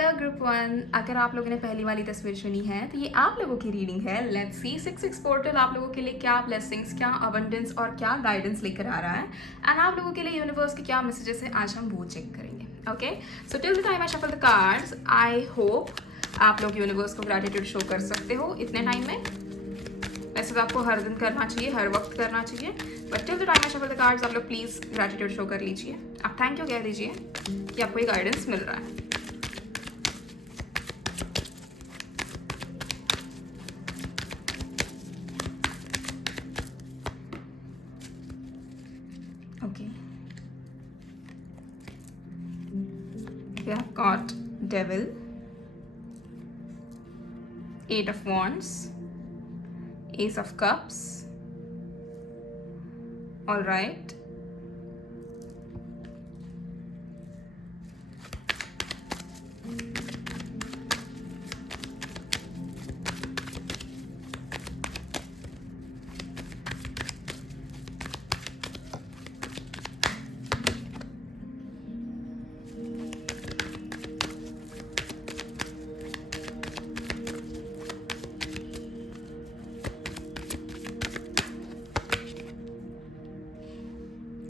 Hello group one. अगर आप लोगों ने पहली वाली तस्वीर सुनी है तो ये आप लोगों की रीडिंग है। लेट्स सी 6 पोर्टल आप लोगों के लिए क्या ब्लेसिंग्स, क्या अबंडेंस और क्या गाइडेंस लेकर आ रहा है, एंड आप लोगों के लिए यूनिवर्स के क्या मैसेजेस है आज हम वो चेक करेंगे। Okay, so till the time I shuffle the cards, I hope आप लोग यूनिवर्स को ग्रैटिट्यूड शो कर सकते हो इतने टाइम में। वैसे तो आपको हर दिन करना चाहिए, हर वक्त करना चाहिए, but till the time I shuffle the cards आप लोग प्लीज ग्रैटिट्यूड शो कर लीजिए। आप थैंक यू कह दीजिए कि आपको ये गाइडेंस मिल रहा है। Okay. We have got Devil, Eight of Wands, Ace of Cups. All right.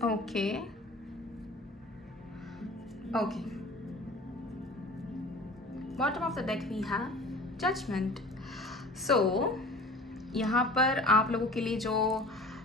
Okay. Okay. Bottom of the deck we have Judgment. So यहाँ पर आप लोगों के लिए जो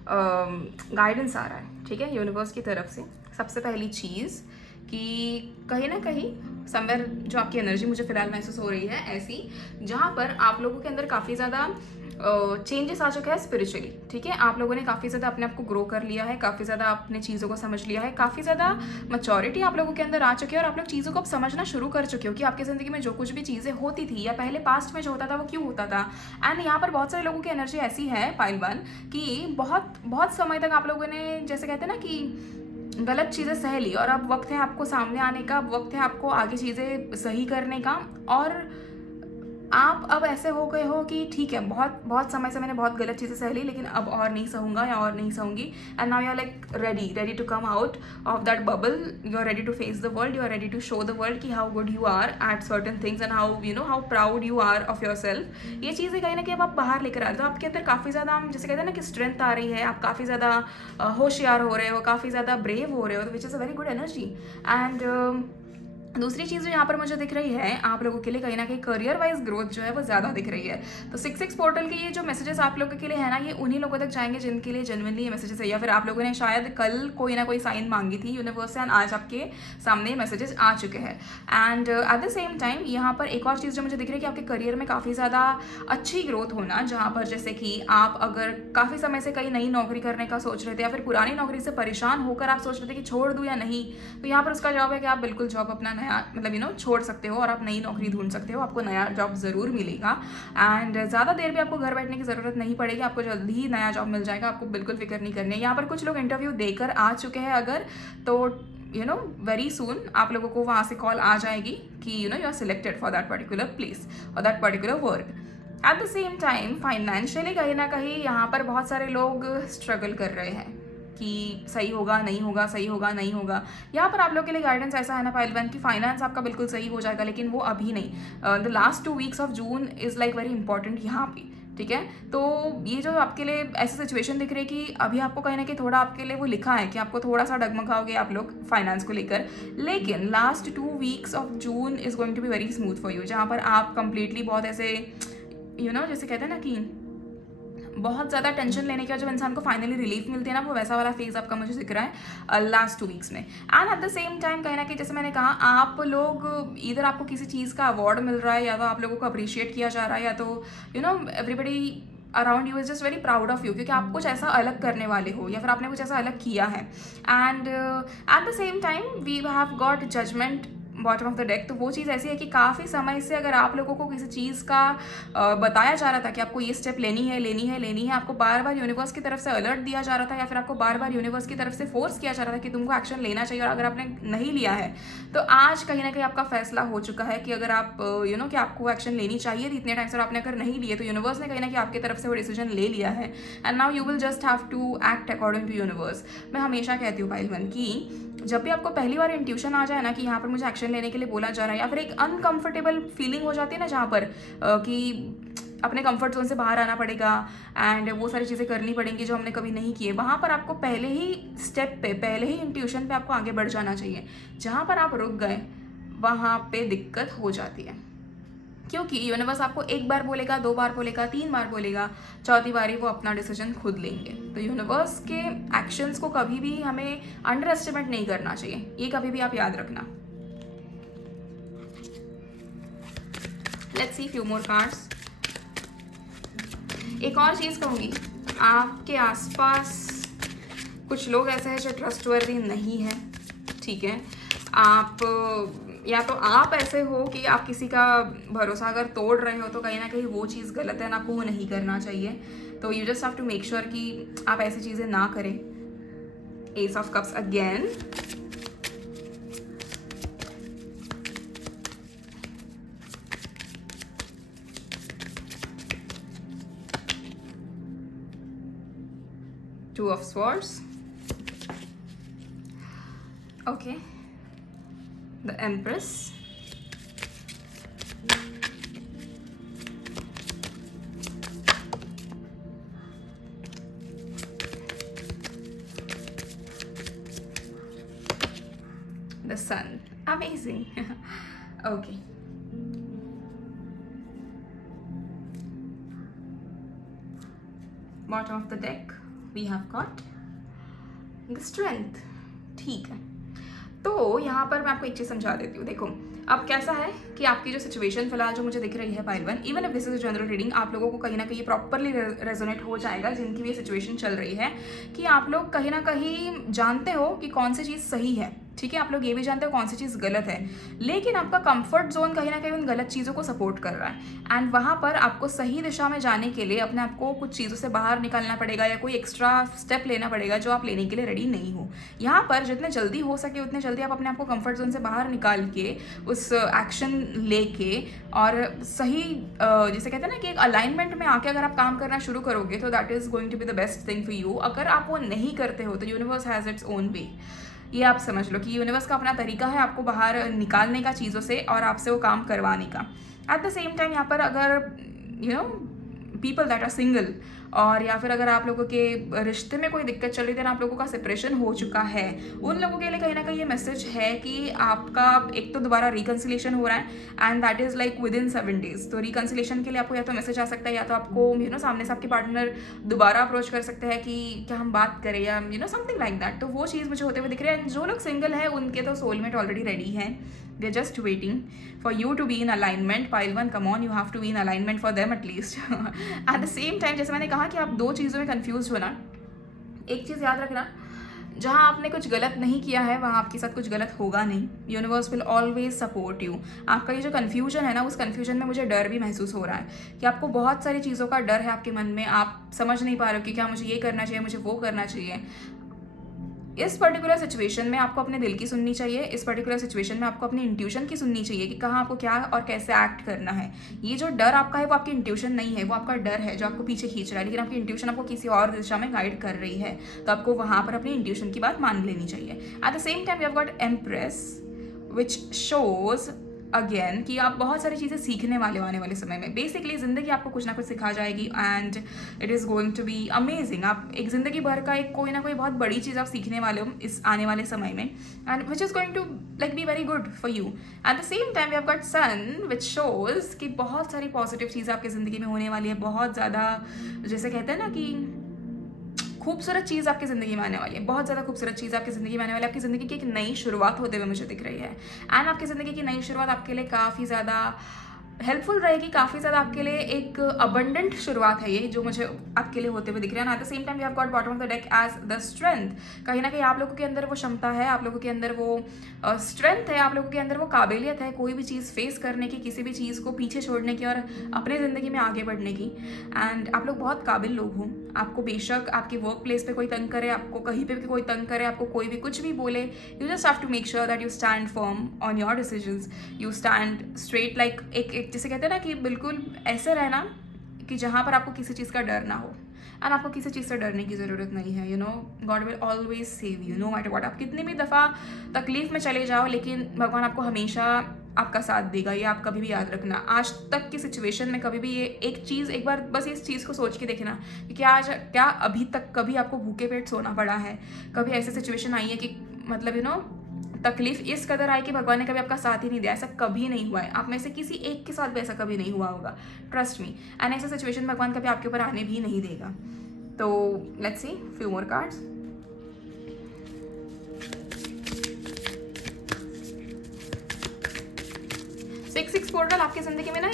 गाइडेंस आ रहा है, ठीक है, यूनिवर्स की तरफ से, सबसे पहली चीज़ कि कहीं ना कहीं समवेयर जो आपकी एनर्जी मुझे फिलहाल महसूस हो रही है ऐसी, जहाँ पर आप लोगों के अंदर काफ़ी ज़्यादा चेंजेस आ चुके हैं स्पिरिचुअली। ठीक है, आप लोगों ने काफ़ी ज़्यादा अपने आप को ग्रो कर लिया है, काफ़ी ज़्यादा अपने चीज़ों को समझ लिया है, काफ़ी ज़्यादा मैच्योरिटी आप लोगों के अंदर आ चुकी है और आप लोग चीज़ों को अब समझना शुरू कर चुके हो कि आपकी ज़िंदगी में जो कुछ भी चीज़ें होती थी या पहले पास्ट में जो होता था वो क्यों होता था। एंड यहाँ पर बहुत सारे लोगों की एनर्जी ऐसी है पाइल वन कि बहुत बहुत समय तक आप लोगों ने, जैसे कहते हैं ना कि गलत चीज़ें सह ली और अब वक्त है आपको सामने आने का, अब वक्त है आपको आगे चीज़ें सही करने का। और आप अब ऐसे हो गए हो कि ठीक है, बहुत बहुत समय से मैंने बहुत गलत चीज़ें सह ली, लेकिन अब और नहीं सहूँगा या और नहीं सहूँगी। And now you are like ready to come out of that bubble. You are ready to face the world, you are ready to show the world कि how good you are at certain things and how you know how proud you are of yourself. ये चीज़ें कहीं ना कहीं अब आप बाहर लेकर आ रहे हो, आपके अंदर काफ़ी ज़्यादा, जैसे कहते हैं ना कि स्ट्रेंथ आ रही है, आप काफ़ी ज़्यादा होशियार हो रहे हो, काफ़ी ज़्यादा ब्रेव हो रहे हो, which is a very good energy. And दूसरी चीज़ जो यहाँ पर मुझे दिख रही है आप लोगों के लिए, कहीं ना कहीं करियर वाइज ग्रोथ जो है वो ज़्यादा दिख रही है। तो 6 पोर्टल के ये जो मैसेजेस आप लोगों के लिए है ना, ये उन्हीं लोगों तक जाएंगे जिनके लिए जेन्युइनली ये मैसेजेस है, या फिर आप लोगों ने शायद कल कोई ना कोई साइन मांगी थी यूनिवर्स से, एंड आज आपके सामने ये मैसेजेस आ चुके हैं। And at the same time यहाँ पर एक और चीज़ जो मुझे दिख रही है कि आपके करियर में काफ़ी ज़्यादा अच्छी ग्रोथ होना, जहाँ पर जैसे कि आप अगर काफ़ी समय से कई नई नौकरी करने का सोच रहे थे या फिर पुरानी नौकरी से परेशान होकर आप सोच रहे थे कि छोड़ दूँ या नहीं, तो यहाँ पर उसका जवाब है कि आप बिल्कुल जॉब अपना नया मतलब छोड़ सकते हो और आप नई नौकरी ढूंढ सकते हो, आपको नया जॉब ज़रूर मिलेगा। एंड ज़्यादा देर भी आपको घर बैठने की ज़रूरत नहीं पड़ेगी, आपको जल्दी ही नया जॉब मिल जाएगा, आपको बिल्कुल फिक्र नहीं करनी है। यहाँ पर कुछ लोग इंटरव्यू देकर आ चुके हैं अगर, तो यू नो वेरी सून आप लोगों को वहाँ से कॉल आ जाएगी कि you are selected for that particular place और that particular work. At the same time financially कहीं ना कहीं यहाँ पर बहुत सारे लोग स्ट्रगल कर रहे हैं कि सही होगा नहीं होगा, सही होगा नहीं होगा। यहाँ पर आप लोग के लिए गाइडेंस ऐसा है ना पाइल वन कि फाइनेंस आपका बिल्कुल सही हो जाएगा, लेकिन वो अभी नहीं। The last 2 weeks of June is like very important यहाँ पे। ठीक है, तो ये जो आपके लिए ऐसी सिचुएशन दिख रही है कि अभी आपको कहीं ना कहीं थोड़ा आपके लिए वो लिखा है कि आपको थोड़ा सा डगमगाओगे आप लोग फाइनेंस को लेकर, लेकिन last 2 weeks of June is going to be very smooth for you, जहाँ पर आप कंप्लीटली बहुत ऐसे जैसे कहते हैं ना कि बहुत ज़्यादा टेंशन लेने के बाद जब इंसान को फाइनली रिलीफ मिलती है ना, वो वैसा वाला फेज़ आपका मुझे दिख रहा है लास्ट 2 वीक्स में। And at the same time कहीं ना कहीं जैसे मैंने कहा, आप लोग इधर आपको किसी चीज़ का अवार्ड मिल रहा है, या तो आप लोगों को अप्रिशिएट किया जा रहा है, या तो everybody around you is just very proud of you, क्योंकि आप कुछ ऐसा अलग करने वाले हो या फिर आपने कुछ ऐसा अलग किया है। And at the same time we have got judgement bottom of the deck. तो वो चीज़ ऐसी है कि काफ़ी समय से अगर आप लोगों को किसी चीज़ का बताया जा रहा था कि आपको ये स्टेप लेनी है, आपको बार बार यूनिवर्स की तरफ से अलर्ट दिया जा रहा था, या फिर आपको बार बार यूनिवर्स की तरफ से फोर्स किया जा रहा था कि तुमको एक्शन लेना चाहिए, और अगर आपने नहीं लिया है तो आज कहीं ना कहीं आपका फैसला हो चुका है कि अगर आप कि आपको एक्शन लेनी चाहिए थी इतने टाइम से, और आपने अगर नहीं लिए तो यूनिवर्स ने कहीं ना कहीं आपकी तरफ से वो डिसीजन ले लिया है। And now you will just have to act according to universe. मैं हमेशा कहती हूँ पाइल वन कि जब भी आपको पहली बार इंट्यूशन आ जाए ना कि यहाँ पर मुझे एक्शन लेने के लिए बोला जा रहा है, या फिर एक अनकंफर्टेबल फीलिंग हो जाती है ना जहाँ पर कि अपने कंफर्ट जोन से बाहर आना पड़ेगा एंड वो सारी चीज़ें करनी पड़ेंगी जो हमने कभी नहीं किए, वहाँ पर आपको पहले ही स्टेप पे, पहले ही इंट्यूशन पे आपको आगे बढ़ जाना चाहिए। जहाँ पर आप रुक गए वहाँ पे दिक्कत हो जाती है, क्योंकि यूनिवर्स आपको एक बार बोलेगा, 2 बार बोलेगा, 3 बार बोलेगा, चौथी बारी वो अपना डिसीजन खुद लेंगे। तो यूनिवर्स के एक्शंस को कभी भी हमें अंडर एस्टिमेट नहीं करना चाहिए, ये कभी भी आप याद रखना। Let's see few more cards. एक और चीज़ कहूँगी, आपके आसपास कुछ लोग ऐसे हैं जो ट्रस्टवर्दी नहीं है, ठीक है। आप या तो आप ऐसे हो कि आप किसी का भरोसा अगर तोड़ रहे हो तो कहीं ना कहीं वो चीज़ गलत है, ना आपको वो नहीं करना चाहिए। तो you just have to make sure कि आप ऐसी चीज़ें ना करें। Ace of cups again, Two of Swords, okay, the Empress, the Sun, amazing. Okay, bottom of the deck we have got the Strength, ठीक है। तो यहाँ पर मैं आपको एक चीज़ समझा देती हूँ। देखो अब कैसा है कि आपकी जो सिचुएशन फिलहाल जो मुझे दिख रही है pile one, even if this is general reading, आप लोगों को कहीं ना कहीं प्रॉपरली रेजोनेट हो जाएगा जिनकी भी ये सिचुएशन चल रही है, कि आप लोग कहीं ना कहीं जानते हो कि कौन सी चीज़ सही है, ठीक है। आप लोग ये भी जानते हो कौन सी चीज़ गलत है, लेकिन आपका कंफर्ट जोन कहीं ना कहीं उन गलत चीज़ों को सपोर्ट कर रहा है। एंड वहाँ पर आपको सही दिशा में जाने के लिए अपने आप को कुछ चीज़ों से बाहर निकालना पड़ेगा, या कोई एक्स्ट्रा स्टेप लेना पड़ेगा जो आप लेने के लिए रेडी नहीं हो। यहाँ पर जितने जल्दी हो सके उतने जल्दी आप अपने आप को कंफर्ट जोन से बाहर निकाल के उस एक्शन लेके और सही जैसे कहते हैं ना कि एक अलाइनमेंट में आके अगर आप काम करना शुरू करोगे तो that is going to be the best thing for you. अगर आप वो नहीं करते हो तो universe has its own way. ये आप समझ लो कि यूनिवर्स का अपना तरीका है आपको बाहर निकालने का चीज़ों से और आपसे वो काम करवाने का। एट द सेम टाइम यहाँ पर अगर you know people that are single, और या फिर अगर आप लोगों के रिश्ते में कोई दिक्कत चल रही है, आप लोगों का सेपरेशन हो चुका है, उन लोगों के लिए कहीं ना कहीं ये मैसेज है कि आपका एक तो दोबारा रिकन्सिलेशन हो रहा है and that is like with in 7 days। तो रिकन्सिलेशन के लिए आपको या तो मैसेज आ सकता है, या तो आपको सामने से आपके पार्टनर दोबारा अप्रोच कर सकते हैं कि क्या हम बात करें, या समथिंग लाइक दैट। तो वो चीज़ मुझे होते हुए दिख रही है। जो लोग सिंगल है उनके तो सोलमेट ऑलरेडी रेडी है, they're just waiting for you to be in alignment. Pile 1, come on, you have to be in alignment for them at least. At the same time, जैसे मैंने कहा कि आप 2 चीज़ों में कंफ्यूज हो ना, एक चीज़ याद रखना, जहाँ आपने कुछ गलत नहीं किया है वहाँ आपके साथ कुछ गलत होगा नहीं। Universe will always support you. आपका ये जो कन्फ्यूजन है ना, उस कन्फ्यूजन में मुझे डर भी महसूस हो रहा है कि आपको बहुत सारी चीज़ों का डर है आपके मन में, आप समझ नहीं पा रहे हो कि क्या मुझे ये करना चाहिए, मुझे वो करना चाहिए। इस पर्टिकुलर सिचुएशन में आपको अपने दिल की सुननी चाहिए, इस पर्टिकुलर सिचुएशन में आपको अपनी इंट्यूशन की सुननी चाहिए कि कहाँ आपको क्या और कैसे एक्ट करना है। ये जो डर आपका है वो आपकी इंट्यूशन नहीं है, वो आपका डर है जो आपको पीछे खींच रहा है, लेकिन आपकी इंट्यूशन आपको किसी और दिशा में गाइड कर रही है। तो आपको वहाँ पर अपनी इंट्यूशन की बात मान लेनी चाहिए। At the same time we have got empress which shows again कि आप बहुत सारी चीज़ें सीखने वाले आने वाले समय में। बेसिकली ज़िंदगी आपको कुछ ना कुछ सिखा जाएगी and it is going to be amazing. आप एक ज़िंदगी भर का एक कोई ना कोई बहुत बड़ी चीज़ आप सीखने वाले हो इस आने वाले समय में, and which is going to like be very good for you. At the same time we have got sun which shows कि बहुत सारी पॉजिटिव चीज़ें आपकी ज़िंदगी में होने वाली है। बहुत ज़्यादा जैसे कहते हैं ना कि खूबसूरत चीज़ आपकी ज़िंदगी में आने वाली है, बहुत ज़्यादा खूबसूरत चीज़ आपकी ज़िंदगी में आने वाली है। आपकी ज़िंदगी की एक नई शुरुआत होते हुए मुझे दिख रही है, एंड आपकी ज़िंदगी की नई शुरुआत आपके लिए काफ़ी ज़्यादा हेल्पफुल रहेगी, काफ़ी ज़्यादा आपके लिए एक अबंडेंट शुरुआत है ये जो मुझे आपके लिए होते हुए दिख रहा है। At the same time we have got bottom of the deck as the strength. कहीं ना कहीं आप लोगों के अंदर वो क्षमता है, आप लोगों के अंदर वो स्ट्रेंथ है, आप लोगों के अंदर वो काबिलियत है कोई भी चीज़ फेस करने की, किसी भी चीज़ को पीछे छोड़ने की और अपने ज़िंदगी में आगे बढ़ने की। एंड आप लोग बहुत काबिल लोग हो। आपको बेशक आपकी वर्क प्लेस पे कोई तंग करे, आपको कहीं पे भी कोई तंग करे, आपको कोई भी कुछ भी बोले, you just have to make sure that you stand firm on your decisions, you stand straight like एक जैसे कहते हैं ना कि बिल्कुल ऐसे रहना कि जहाँ पर आपको किसी चीज़ का डर ना हो। एंड आपको किसी चीज़ से डरने की ज़रूरत नहीं है। You know, God will always save you, no matter what. आप कितनी भी दफ़ा तकलीफ में चले जाओ, लेकिन भगवान आपको हमेशा आपका साथ देगा। ये आप कभी भी याद रखना। आज तक की सिचुएशन में कभी भी ये एक चीज़, एक बार बस इस चीज़ को सोच के देखना कि क्या अभी तक कभी आपको भूखे पेट सोना पड़ा है? कभी ऐसी सिचुएशन आई है कि मतलब यू नो तकलीफ इस कदर आई कि भगवान ने कभी आपका साथ ही नहीं दिया? ऐसा कभी नहीं हुआ है। आप में से किसी एक के साथ भी ऐसा कभी नहीं हुआ होगा, ट्रस्ट मी। एंड ऐसा सिचुएशन भगवान कभी आपके ऊपर आने भी नहीं देगा। तो let's see few more cards. Six portal आपकी ज़िंदगी में ना,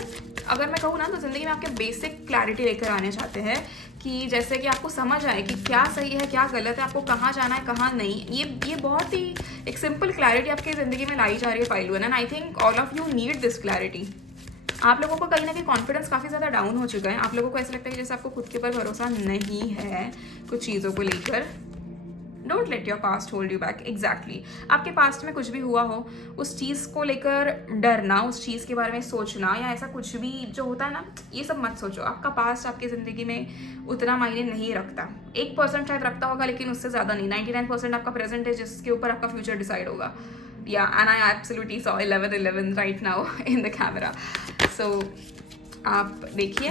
अगर मैं कहूँ ना तो ज़िंदगी में आपके बेसिक क्लैरिटी लेकर आने चाहते हैं कि जैसे कि आपको समझ आए कि क्या सही है क्या गलत है, आपको कहाँ जाना है कहाँ नहीं। ये बहुत ही एक सिंपल क्लैरिटी आपकी ज़िंदगी में लाई जा रही है pile one, and I think all of you need this clarity. आप लोगों को कहीं ना कहीं कॉन्फिडेंस काफ़ी ज़्यादा डाउन हो चुका है। आप लोगों को ऐसा लगता है कि जैसे आपको खुद के ऊपर भरोसा नहीं है कुछ चीज़ों को लेकर। Don't let your past hold you back. Exactly, आपके पास्ट में कुछ भी हुआ हो, उस चीज़ को लेकर डरना, उस चीज़ के बारे में सोचना या ऐसा कुछ भी जो होता है ना, ये सब मत सोचो। आपका पास्ट आपकी ज़िंदगी में उतना मायने नहीं रखता। 1% शायद रखता होगा, लेकिन उससे ज़्यादा नहीं। 99% आपका प्रेजेंट है जिसके ऊपर आपका फ्यूचर डिसाइड होगा। या and I absolutely saw 11 right now in the camera. So आप देखिए,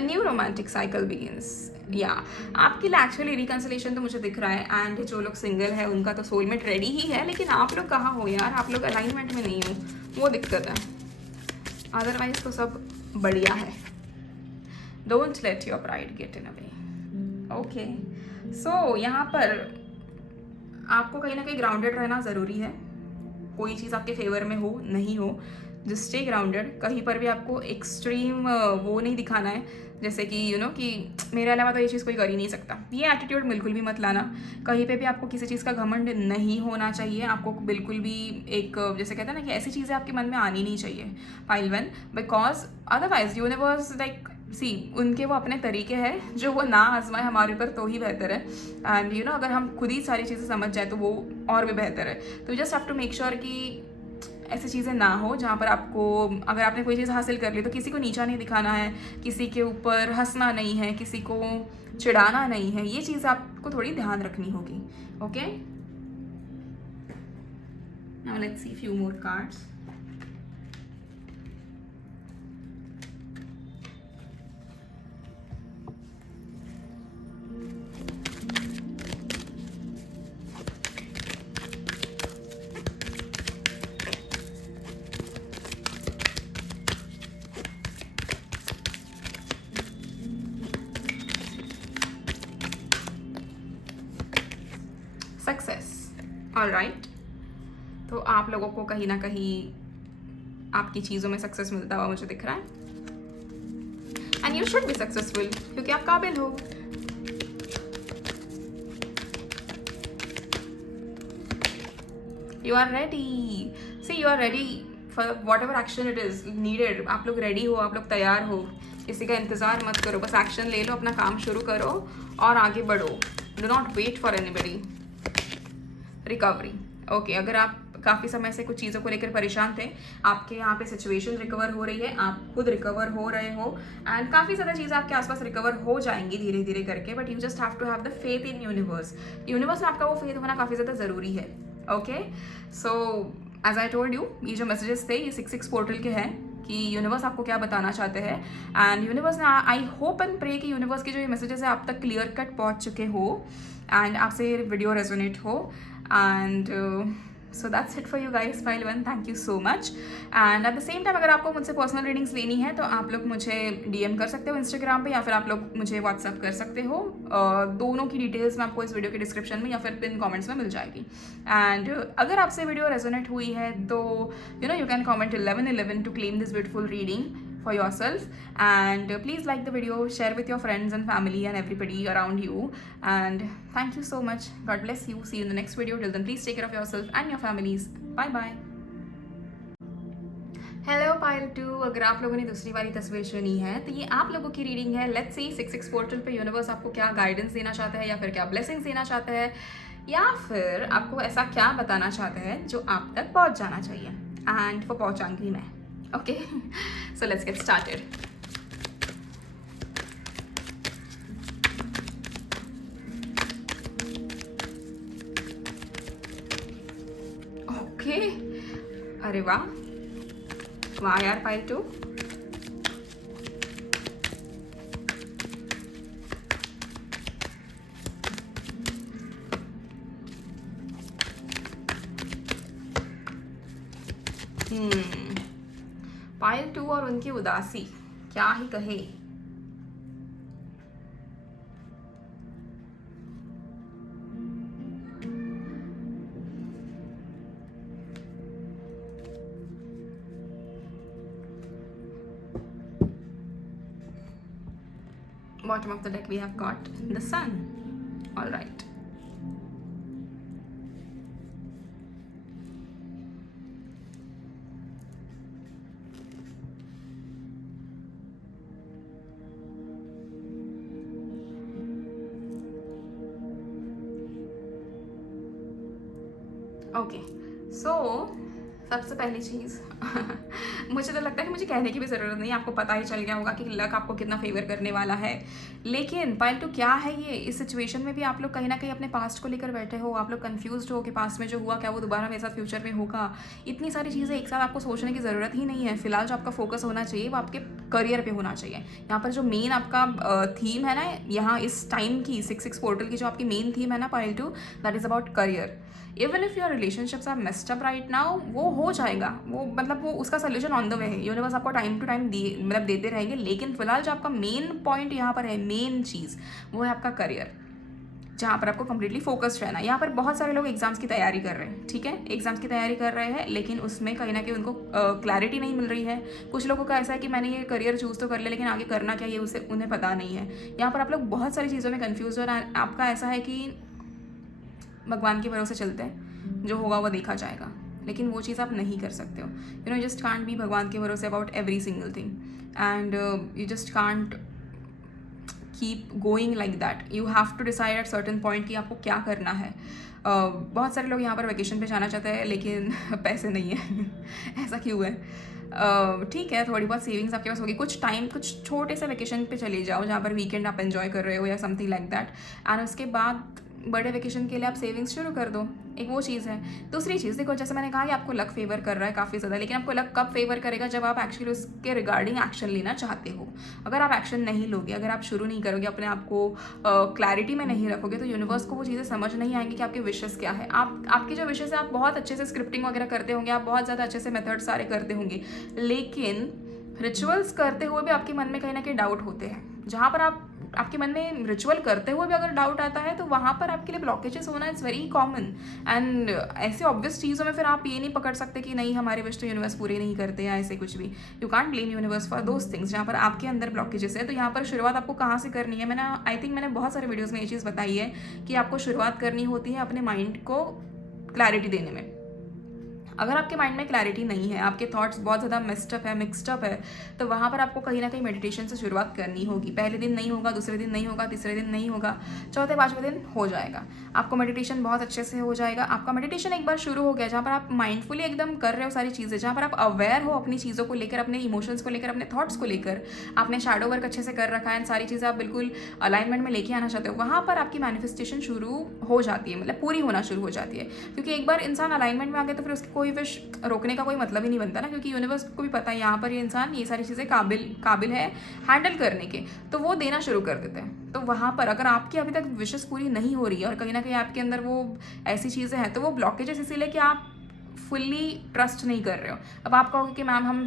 न्यू रोमांटिक साइकिल बिगिंस। या आपके लिए एक्चुअली रिकंसिलेशन तो मुझे दिख रहा है, एंड जो लोग सिंगल है उनका तो सोलमेट रेडी ही है, लेकिन आप लोग कहाँ हो यार? आप लोग अलाइनमेंट में नहीं हो, वो दिक्कत है। अदरवाइज तो सब बढ़िया है। Don't let your pride get in a way. Okay, so यहाँ पर आपको कहीं ना कहीं ग्राउंडेड रहना ज़रूरी है। कोई चीज़ आपके फेवर में हो नहीं हो, जस्ट स्टे ग्राउंडेड। कहीं पर भी आपको एक्सट्रीम वो नहीं दिखाना है, जैसे कि यू नो कि मेरे अलावा तो ये चीज़ कोई कर ही नहीं सकता। ये एटीट्यूड बिल्कुल भी मत लाना। कहीं पे भी आपको किसी चीज़ का घमंड नहीं होना चाहिए। आपको बिल्कुल भी एक जैसे कहते हैं ना कि ऐसी चीज़ें आपके मन में आनी नहीं चाहिए pile one, because otherwise universe like see, उनके वो अपने तरीके हैं जो वो ना आजमाए हमारे ऊपर तो ही बेहतर है। एंड यू नो अगर हम खुद ही सारी चीज़ें समझ जाए तो वो और भी बेहतर है। तो just have to make sure कि ऐसी चीज़ें ना हो जहाँ पर आपको, अगर आपने कोई चीज़ हासिल कर ली तो किसी को नीचा नहीं दिखाना है, किसी के ऊपर हंसना नहीं है, किसी को चिढ़ाना नहीं है। ये चीज़ आपको थोड़ी ध्यान रखनी होगी। Okay, now let's see few more cards. Success, alright. तो आप लोगों को कहीं ना कहीं आपकी चीज़ों में सक्सेस मिलता हुआ मुझे दिख रहा है, and you should be successful क्योंकि आप काबिल हो। You are ready, see you are ready for whatever action it is needed. आप लोग रेडी हो, आप लोग तैयार हो। किसी का इंतज़ार मत करो, बस एक्शन ले लो, अपना काम शुरू करो और आगे बढ़ो। Do not wait for anybody. Recovery, okay, अगर आप काफ़ी समय से कुछ चीज़ों को लेकर परेशान थे, आपके यहाँ पे सिचुएशन रिकवर हो रही है, आप खुद रिकवर हो रहे हो, एंड काफ़ी ज़्यादा चीज़ें आपके आसपास रिकवर हो जाएंगी धीरे धीरे करके। But you just have to have the faith in universe. Universe में आपका वो फेथ होना काफ़ी ज़्यादा ज़रूरी है। Okay, so as I told you, ये जो मैसेजेस थे ये 6 पोर्टल के हैं कि यूनिवर्स आपको क्या बताना चाहते हैं। एंड यूनिवर्स ने, आई होप एंड प्रे कि यूनिवर्स के जो ये मैसेजेस है आप तक क्लियर कट पहुँच चुके हो एंड आपसे वीडियो रेजोनेट हो। And so that's it for you guys pile one. Thank you so much. And at the same time अगर आपको मुझसे पर्सनल रीडिंग्स लेनी है तो आप लोग मुझे DM कर सकते हो इंस्टाग्राम पे, या फिर आप लोग मुझे व्हाट्सअप कर सकते हो। दोनों की डिटेल्स मैं आपको इस वीडियो के डिस्क्रिप्शन में या फिर पिन कमेंट्स में मिल जाएगी। एंड अगर आपसे वीडियो रेजोनेट हुई है तो you know you can comment 1111 to claim this beautiful reading for yourself, and please like the video, share with your friends and family and everybody around you, and thank you so much. God bless you. See you in the next video. Till then, please take care of yourself and your families. Bye bye. Hello pile 2, अगर आप लोगों ने दूसरी वाली तस्वीर चुनी है तो ये आप लोगों की रीडिंग है। लेट्स सी 6 पोर्टल पे यूनिवर्स आपको क्या गाइडेंस देना चाहता है, या फिर क्या ब्लेसिंग्स देना चाहता है, या फिर आपको ऐसा क्या बताना चाहता है जो आप तक पहुंच जाना चाहिए। एंड वो पहुँचाऊँगी मैं। Okay, so let's get started. Okay, अरे वाह वाह यार पाइल 2। पाइल 2 और उनकी उदासी, क्या ही कहे। Bottom of the deck we have got the sun. All right. Okay, so सबसे पहली चीज़ मुझे तो लगता है कि मुझे कहने की भी ज़रूरत नहीं, आपको पता ही चल गया होगा कि लक आपको कितना फेवर करने वाला है। लेकिन पाइल 2 क्या है ये, इस सिचुएशन में भी आप लोग कहीं ना कहीं अपने पास्ट को लेकर बैठे हो, आप लोग कंफ्यूज्ड हो कि पास्ट में जो हुआ क्या वो दोबारा मेरे साथ फ्यूचर में होगा। इतनी सारी चीज़ें एक साथ आपको सोचने की ज़रूरत ही नहीं है। फिलहाल जो आपका फोकस होना चाहिए वो आपके करियर पे होना चाहिए। यहाँ पर जो मेन आपका थीम है ना, यहाँ इस टाइम की 6-6 पोर्टल की जो आपकी मेन थीम है ना pile 2, that is about career. Even if your relationships are messed up right now, वो हो जाएगा, वो मतलब वो उसका सोल्यूशन ऑन द वे है। यूनिवर्स आपको टाइम टू टाइम मतलब देते रहेंगे। लेकिन फिलहाल जो आपका मेन पॉइंट यहाँ पर है, मेन चीज़ वो है आपका करियर, जहाँ पर आपको कंप्लीटली फोकस्ड रहना है। यहाँ पर बहुत सारे लोग एग्जाम्स की तैयारी कर रहे हैं, ठीक है, एग्जाम्स की तैयारी कर रहे हैं, लेकिन उसमें कहीं ना कहीं उनको क्लैरिटी नहीं मिल रही है। कुछ लोगों का ऐसा है कि मैंने ये करियर चूज़ तो कर लिया, लेकिन आगे करना क्या ये उसे उन्हें पता नहीं है। यहाँ पर आप लोग बहुत सारी चीज़ों में कन्फ्यूज हो। आपका ऐसा है कि भगवान के भरोसे चलते हैं, जो होगा वो देखा जाएगा, लेकिन वो चीज़ आप नहीं कर सकते हो। You know, just can't be भगवान के भरोसे about every single thing, and you just can't keep going like that. You have to decide at certain point कि आपको क्या करना है। बहुत सारे लोग यहाँ पर वेकेशन पे जाना चाहते हैं, लेकिन पैसे नहीं है। ऐसा क्यों है? ठीक है, थोड़ी बहुत सेविंग्स आपके पास होगी, कुछ टाइम कुछ छोटे से वेकेशन पे चले जाओ जहाँ पर वीकेंड आप एंजॉय कर रहे हो या समथिंग लाइक दैट, एंड उसके बाद बड़े वेकेशन के लिए आप सेविंग्स शुरू कर दो। एक वो चीज़ है। दूसरी चीज़ देखो, जैसे मैंने कहा कि आपको लक फेवर कर रहा है काफ़ी ज़्यादा, लेकिन आपको लक कब फेवर करेगा, जब आप एक्चुअली उसके रिगार्डिंग एक्शन लेना चाहते हो। अगर आप एक्शन नहीं लोगे, अगर आप शुरू नहीं करोगे, अपने आप को क्लैरिटी में नहीं रखोगे, तो यूनिवर्स को वो चीज़ें समझ नहीं आएंगी कि आपके विशेस क्या है। आपकी जो विशेस है, आप बहुत अच्छे से स्क्रिप्टिंग वगैरह करते होंगे, आप बहुत ज़्यादा अच्छे से मेथड सारे करते होंगे, लेकिन रिचुअल्स करते हुए भी आपके मन में कहीं ना कहीं डाउट होते हैं। जहाँ पर आपके मन में रिचुअल करते हुए भी अगर डाउट आता है, तो वहाँ पर आपके लिए ब्लॉकेजेस होना इज़ वेरी कॉमन। एंड ऐसे ऑब्वियस चीज़ों में फिर आप ये नहीं पकड़ सकते कि नहीं हमारे विश तो यूनिवर्स पूरे नहीं करते या ऐसे कुछ भी। You can't blame universe for those things जहाँ पर आपके अंदर ब्लॉकेजेस है। तो यहाँ पर शुरुआत आपको कहाँ से करनी है, मैंने बहुत सारे वीडियोज़ में ये चीज़ बताई है कि आपको शुरुआत करनी होती है अपने माइंड को क्लैरिटी देने में। अगर आपके माइंड में क्लैरिटी नहीं है, आपके थॉट्स बहुत ज़्यादा मिक्सड अप है, तो वहाँ पर आपको कहीं ना कहीं मेडिटेशन से शुरुआत करनी होगी। पहले दिन नहीं होगा, दूसरे दिन नहीं होगा, तीसरे दिन नहीं होगा, चौथे पाँचवें दिन हो जाएगा। आपको मेडिटेशन बहुत अच्छे से हो जाएगा। आपका मेडिटेशन एक बार शुरू हो गया, जहाँ पर आप माइंडफुली एकदम कर रहे हो सारी चीज़ें, जहाँ पर आप अवेयर हो अपनी चीज़ों को लेकर, अपने इमोशंस को लेकर, अपने थॉट्स को लेकर, आपने शैडो वर्क अच्छे से कर रखा है, सारी चीज़ें आप बिल्कुल अलाइनमेंट में लेके आना चाहते हो, वहाँ पर आपकी मैनिफेस्टेशन शुरू हो जाती है, मतलब पूरी होना शुरू हो जाती है। क्योंकि एक बार इंसान अलाइनमेंट में आ गया तो फिर उसकी कोई विश रोकने का कोई मतलब ही नहीं बनता ना, क्योंकि यूनिवर्स को भी पता है यहाँ पर ये इंसान ये सारी चीज़ें काबिल है हैंडल करने के, तो वो देना शुरू कर देते हैं। तो वहाँ पर अगर आपकी अभी तक विशेस पूरी नहीं हो रही है और कहीं ना कहीं आपके अंदर वो ऐसी चीज़ें हैं, तो वो ब्लॉकेजेस इसीलिए कि आप फुल्ली ट्रस्ट नहीं कर रहे हो। अब आप कहोगे कि मैम हम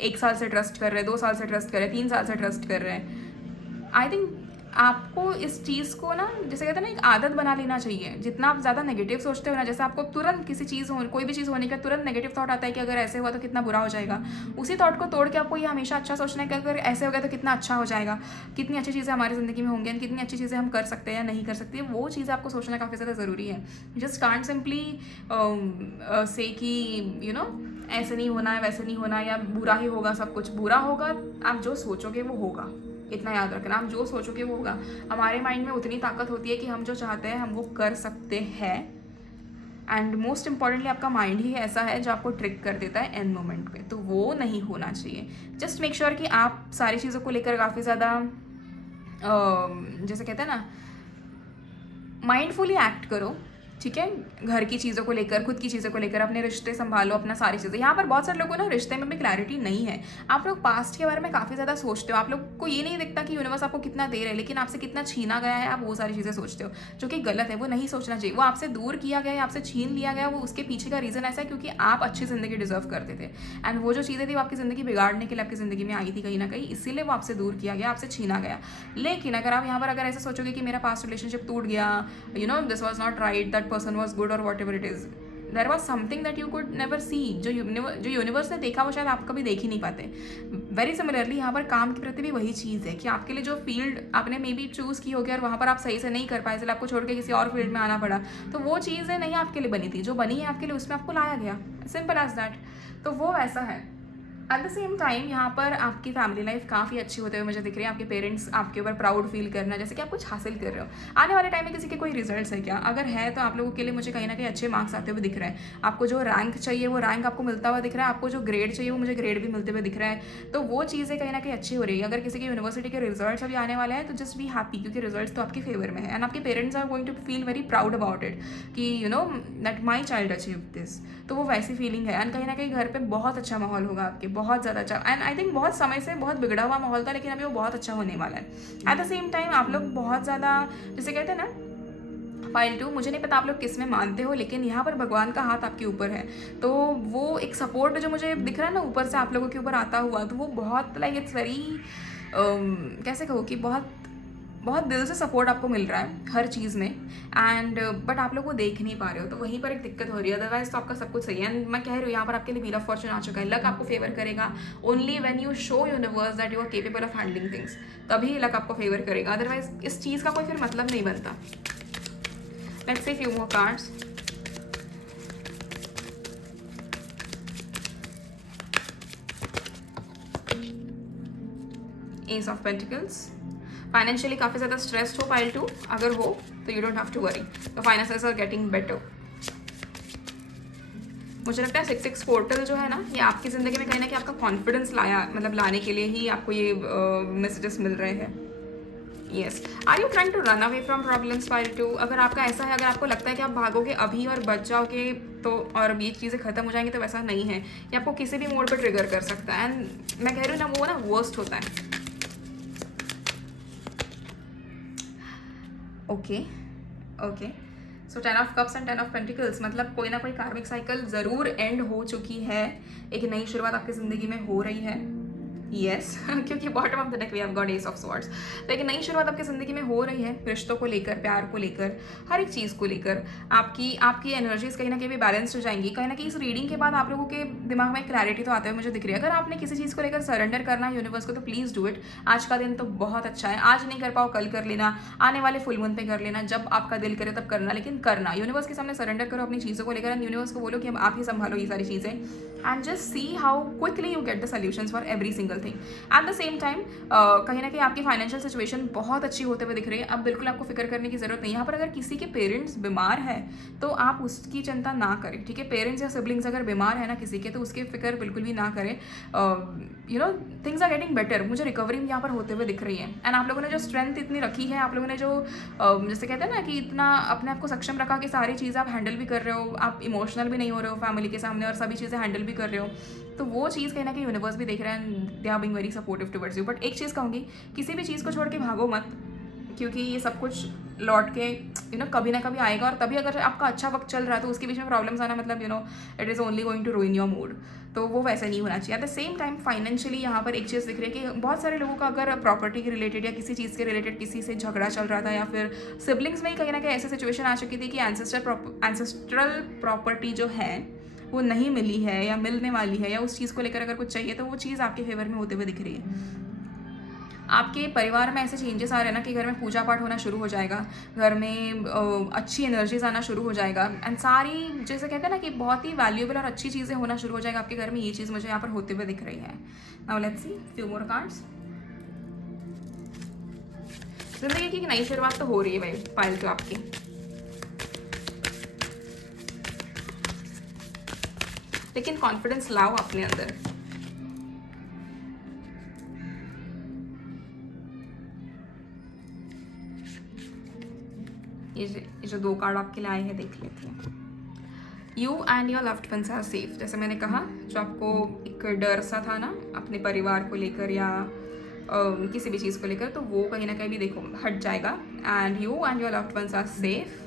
1 साल से ट्रस्ट कर रहे हैं, 2 साल से ट्रस्ट कर रहे हैं, 3 साल से ट्रस्ट कर रहे हैं। आई थिंक आपको इस चीज़ को ना, जैसे कहते हैं ना, एक आदत बना लेना चाहिए। जितना आप ज़्यादा नेगेटिव सोचते हो ना, जैसे आपको तुरंत किसी चीज़ कोई भी चीज़ होने का तुरंत नेगेटिव थॉट आता है कि अगर ऐसे हुआ तो कितना बुरा हो जाएगा, उसी थॉट को तोड़ के आपको ये हमेशा अच्छा सोचना है कि अगर ऐसे हो गया तो कितना अच्छा हो जाएगा, कितनी अच्छी चीज़ें हमारी ज़िंदगी में होंगी, कितनी अच्छी चीज़ें हम कर सकते हैं या नहीं कर सकते। वो चीज़ आपको सोचना काफ़ी ज़्यादा ज़रूरी है। जस्ट कांट सिंपली से कि यू नो ऐसे नहीं होना है, वैसे नहीं होना है, या बुरा ही होगा, सब कुछ बुरा होगा। आप जो सोचोगे वो होगा, इतना याद रखना। आप जो सोचोगे वो होगा। हमारे माइंड में उतनी ताकत होती है कि हम जो चाहते हैं हम वो कर सकते हैं, एंड मोस्ट इम्पॉर्टेंटली आपका माइंड ही ऐसा है जो आपको ट्रिक कर देता है एंड मोमेंट पे, तो वो नहीं होना चाहिए। जस्ट मेक श्योर कि आप सारी चीज़ों को लेकर काफ़ी ज़्यादा जैसे कहते हैं ना, माइंडफुली एक्ट करो, ठीक है। घर की चीज़ों को लेकर, खुद की चीज़ों को लेकर, अपने रिश्ते संभालो, अपना सारी चीज़ें। यहाँ पर बहुत सारे लोगों को ना रिश्ते में भी क्लैरिटी नहीं है। आप लोग पास्ट के बारे में काफ़ी ज़्यादा सोचते हो, आप लोग को ये नहीं दिखता कि यूनिवर्स आपको कितना दे रहा है, लेकिन आपसे कितना छीना गया है, आप वो सारी चीज़ें सोचते हो, जो कि गलत है। वो नहीं सोचना चाहिए। वो आपसे दूर किया गया है, आपसे छीन लिया गया, वो उसके पीछे का रीज़न ऐसा है क्योंकि आप अच्छी ज़िंदगी डिजर्व करते थे, एंड वो जो चीज़ें थी वो आपकी ज़िंदगी बिगाड़ने के लिए आपकी ज़िंदगी में आई थी कहीं ना कहीं, इसीलिए वो आपसे दूर किया गया, आपसे छीना गया। लेकिन अगर आप यहाँ पर अगर ऐसा सोचोगे कि मेरा पास्ट रिलेशनशिप टूट गया, you know this was not right, that person was good और whatever it is, there was something that you could never see, जो यूनिवर्स ने देखा वो शायद आप कभी देख ही नहीं पाते। वेरी सिमिलरली यहाँ पर काम के प्रति भी वही चीज़ है कि आपके लिए जो फील्ड आपने मे बी चूज़ की होगी और वहाँ पर आप सही से नहीं कर पाए, इसलिए आपको छोड़ के किसी और फील्ड में आना पड़ा, तो वो चीज़ें नहीं आपके लिए बनी थी, जो बनी है आपके लिए उसमें आपको लाया गया, सिंपल एज दैट। तो वो ऐसा है। एट द सेम टाइम यहाँ पर आपकी फैमिली लाइफ काफ़ी अच्छी होते हुए मुझे दिख रही है। आपके पेरेंट्स आपके ऊपर प्राउड फील करना, जैसे कि आप कुछ हासिल कर रहे हो। आने वाले टाइम में किसी के कोई रिजल्ट्स है क्या? अगर है तो आप लोगों के लिए मुझे कहीं ना कहीं अच्छे मार्क्स आते हुए दिख रहे हैं। आपको जो रैंक चाहिए वो रैंक आपको मिलता हुआ दिख रहा है, आपको जो ग्रेड चाहिए वो मुझे ग्रेड भी मिलते हुए दिख रहा है। तो वो चीज़ें कहीं ना कहीं अच्छी हो रही है। अगर किसी के यूनिवर्सिटी के रिजल्ट्स अभी आने वाले हैं तो जस्ट बी हैप्पी, क्योंकि रिजल्ट्स तो आपके फेवर में है, एंड आपके parents are going to feel very proud about it कि you know that my child achieve this. तो वो वैसी फीलिंग है, एंड कहीं ना कहीं घर पे बहुत अच्छा माहौल होगा आपके, बहुत ज़्यादा अच्छा। एंड आई थिंक बहुत समय से बहुत बिगड़ा हुआ माहौल था, लेकिन अभी वो बहुत अच्छा होने वाला है। एट द सेम टाइम आप लोग बहुत ज़्यादा, जैसे कहते हैं ना पाइल 2, मुझे नहीं पता आप लोग किस में मानते हो, लेकिन यहाँ पर भगवान का हाथ आपके ऊपर है। तो वो एक सपोर्ट जो मुझे दिख रहा है ना ऊपर से आप लोगों के ऊपर आता हुआ, तो वो बहुत लाइक इट्स वेरी कैसे कहूँ कि बहुत बहुत दिल से सपोर्ट आपको मिल रहा है हर चीज़ में, एंड बट आप लोग वो देख नहीं पा रहे हो, तो वहीं पर एक दिक्कत हो रही है। अदरवाइज तो आपका सब कुछ सही है। एंड मैं कह रही हूँ यहाँ पर आपके लिए व्हील ऑफ फॉर्चून आ चुका है। लक आपको फेवर करेगा only when you show universe that you are capable of handling things, तभी लक आपको फेवर करेगा। अदरवाइज इस चीज़ का कोई फिर मतलब नहीं बनता। Let's say few more cards. Ace of pentacles. Financially काफ़ी ज़्यादा स्ट्रेस्ड हो पाइल 2, अगर हो तो you don't have to worry, the finances are getting better. मुझे लगता है 6-6 पोर्टल जो है ना, ये आपकी ज़िंदगी में कहीं ना कहीं आपका कॉन्फिडेंस मतलब लाने के लिए ही आपको ये मैसेजेस मिल रहे हैं। Yes, are you trying to run away from problems pile 2? अगर आपका ऐसा है, अगर आपको लगता है कि आप भागोगे अभी और बच जाओगे तो और ये चीज़ें खत्म हो जाएंगी, तो वैसा नहीं है। ये आपको किसी भी मोड पर ट्रिगर कर सकता है, एंड मैं कह रही हूँ ना, वो ना वर्स्ट होता है। Okay okay, so 10 of cups and 10 of pentacles, मतलब कोई ना कोई कार्मिक साइकिल ज़रूर एंड हो चुकी है। एक नई शुरुआत आपकी ज़िंदगी में हो रही है। यस क्योंकि bottom of the deck we have got ace of swords. तो एक नई शुरुआत आपकी ज़िंदगी में हो रही है, रिश्तों को लेकर, प्यार को लेकर, हर एक चीज़ को लेकर। आपकी एनर्जीज कहीं ना कहीं भी बैलेंस हो जाएंगी। कहीं ना कहीं इस रीडिंग के बाद आप लोगों के दिमाग में क्लैरिटी तो आते हुए मुझे दिख रही है। अगर आपने किसी चीज़ को लेकर सरेंडर करना है यूनिवर्स को, तो प्लीज़ डू इट। आज का दिन तो बहुत अच्छा है। आज नहीं कर पाओ कल कर लेना, आने वाले फुल मून पे कर लेना, जब आपका दिल करे तब करना, लेकिन करना। यूनिवर्स के सामने सरेंडर करो अपनी चीज़ों को लेकर, एंड यूनिवर्स को बोलो कि अब आप ही संभालो ये सारी चीज़ें, and just see how quickly you get the solutions for every single thing. Eight the same time कहीं ना कहीं आपकी फाइनेंशियल सिचुएशन बहुत अच्छी होते हुए दिख रही है। अब बिल्कुल आपको फिक्र करने की जरूरत नहीं। यहाँ पर अगर किसी के पेरेंट्स बीमार है तो आप उसकी चिंता ना करें, ठीक है। पेरेंट्स या सिबलिंग्स अगर बीमार है ना किसी के, तो उसके फिक्र बिल्कुल भी ना करें। You know things are getting better. मुझे रिकवरी यहाँ पर होते हुए दिख रही है, एंड आप लोगों ने जो स्ट्रेंथ इतनी रखी है, आप लोगों ने जो जैसे कहते हैं ना कि इतना अपने आप को सक्षम रखा कि सारी चीज़ें आप हैंडल भी कर रहे हो, आप इमोशनल भी नहीं हो रहे हो फैमिली के सामने, और सभी चीज़ें हैंडल भी कर रहे हो, तो वो चीज़ कहीं ना कहीं यूनिवर्स भी देख रहा है, and they are being very supportive towards you. But एक चीज़ कहूँगी, किसी भी चीज़ को छोड़ के भागो मत, क्योंकि ये सब कुछ लौट के कभी ना कभी आएगा। और तभी अगर आपका अच्छा वक्त चल रहा है तो उसके बीच में प्रॉब्लम्स आना, मतलब it is only going to ruin your mood. तो वो वैसे नहीं होना चाहिए। At the same time financially यहाँ पर एक चीज़ दिख रही है कि बहुत सारे लोगों का अगर प्रॉपर्टी के रिलेटेड या किसी चीज़ के रिलेटेड किसी से झगड़ा चल रहा था, या फिर सिबलिंग्स में ही कहीं ना कहीं ऐसी सिचुएशन आ चुकी थी कि एंसेस्ट्रल प्रॉपर्टी जो है वो नहीं मिली है या मिलने वाली है, या उस चीज़ को लेकर अगर कुछ चाहिए, तो वो चीज़ आपके फेवर में होते हुए दिख रही है। आपके परिवार में ऐसे चेंजेस आ रहे हैं ना कि घर में पूजा पाठ होना शुरू हो जाएगा, घर में अच्छी एनर्जीज आना शुरू हो जाएगा, एंड सारी जैसे कहते हैं ना कि बहुत ही वैल्यूएबल और अच्छी चीज़ें होना शुरू हो जाएगा आपके घर में। ये चीज़ मुझे यहाँ पर होते हुए दिख रही है। Now let's see few more cards. जिंदगी की नई शुरुआत तो हो रही है भाई पायल, तो आपकी लेकिन कॉन्फिडेंस लाओ अपने अंदर। ये जो 2 कार्ड आपके लिए आए हैं देख लेते हैं। You and your loved ones are safe. जैसे मैंने कहा, जो आपको एक डर सा था ना अपने परिवार को लेकर या किसी भी चीज़ को लेकर, तो वो कहीं ना कहीं भी देखो हट जाएगा। And you and your loved ones are safe.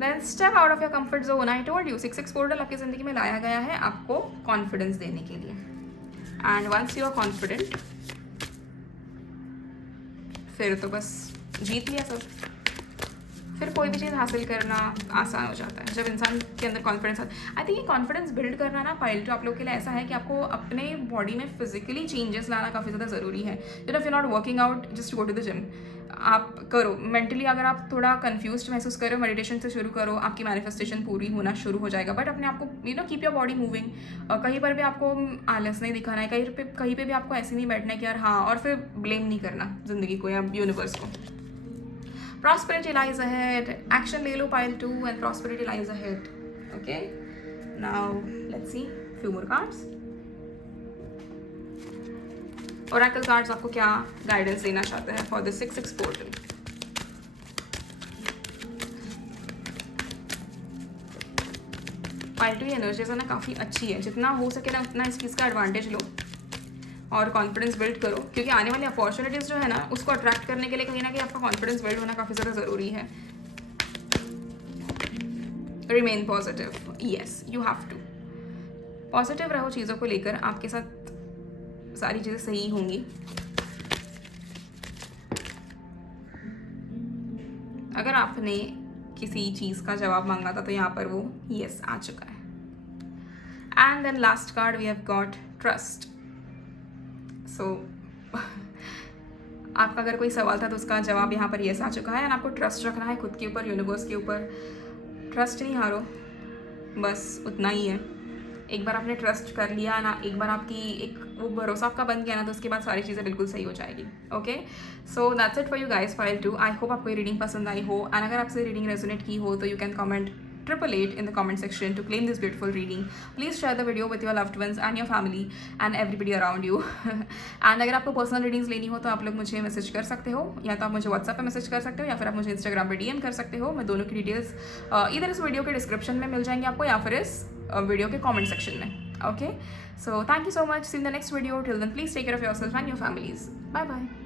Then step out of your comfort zone. I told you 6 portal आपकी ज़िंदगी में लाया गया है आपको कॉन्फिडेंस देने के लिए। And once you are confident, फिर तो बस जीत लिया सब। फिर कोई भी चीज़ हासिल करना आसान हो जाता है जब इंसान के अंदर कॉन्फिडेंस आता है। आई थिंक ये कॉन्फिडेंस बिल्ड करना ना पायल टू आप लोग के लिए ऐसा है कि आपको अपने बॉडी में फिजिकली चेंजेस लाना काफ़ी ज़्यादा ज़रूरी है। You know, if you not working out, just go to the gym. आप करो। मेंटली अगर आप थोड़ा कंफ्यूज महसूस करो, मेडिटेशन से शुरू करो, आपकी मैनिफेस्टेशन पूरी होना शुरू हो जाएगा। बट अपने आप को you know keep your body moving. कहीं पर भी आपको आलस नहीं दिखाना है, कहीं पे भी आपको ऐसे नहीं बैठना है कि यार हाँ, और फिर ब्लेम नहीं करना ज़िंदगी को या यूनिवर्स को। Prosperity lies ahead. Action ले लो pile 2 and prosperity lies ahead. Okay. Now let's see few more cards. Oracle cards आपको क्या guidance देना चाहते हैं for the 6-6 portal. pile 2 energy है ना काफ़ी अच्छी है। जितना हो सके ना उतना इस चीज़ का एडवांटेज लो और कॉन्फिडेंस बिल्ड करो, क्योंकि आने वाली अपॉर्चुनिटीज़ जो है ना उसको अट्रैक्ट करने के लिए कहीं ना कहीं आपका कॉन्फिडेंस बिल्ड होना काफ़ी ज़्यादा ज़रूरी है। Remain positive. Yes, you have to positive रहो चीज़ों को लेकर। आपके साथ सारी चीज़ें सही होंगी। अगर आपने किसी चीज़ का जवाब मांगा था तो यहाँ पर वो यस आ चुका है। And then last card we have got trust. So आपका अगर कोई सवाल था तो उसका जवाब यहाँ पर यस आ चुका है। एंड आपको ट्रस्ट रखना है खुद के ऊपर, यूनिवर्स के ऊपर। ट्रस्ट नहीं हारो, बस उतना ही है। एक बार आपने ट्रस्ट कर लिया ना, एक बार आपकी एक वो भरोसा आपका बन गया ना, तो उसके बाद सारी चीज़ें बिल्कुल सही हो जाएगी। Okay, so that's it for you guys file 2। I hope आपको ये रीडिंग पसंद आई हो। एंड अगर आपसे रीडिंग रेजोनेट की हो तो you can comment 888 in the comment section to claim this beautiful reading. Please share the video with your loved ones and your family and everybody around you. And अगर आपको personal readings लेनी हो तो आप लोग मुझे मैसेज कर सकते हो, या तो आप मुझे व्हाट्सएप पे मैसेज कर सकते हो, या फिर आप मुझे इंस्टाग्राम पे डीएम कर सकते हो। मैं दोनों की डिटेल्स इधर इस वीडियो के डिस्क्रिप्शन में मिल जाएंगे आपको, या फिर इस वीडियो के कॉमेंट सेक्शन में। Okay, so thank you so much. See in the next video. Till then please take care of yourself and your families. Bye bye.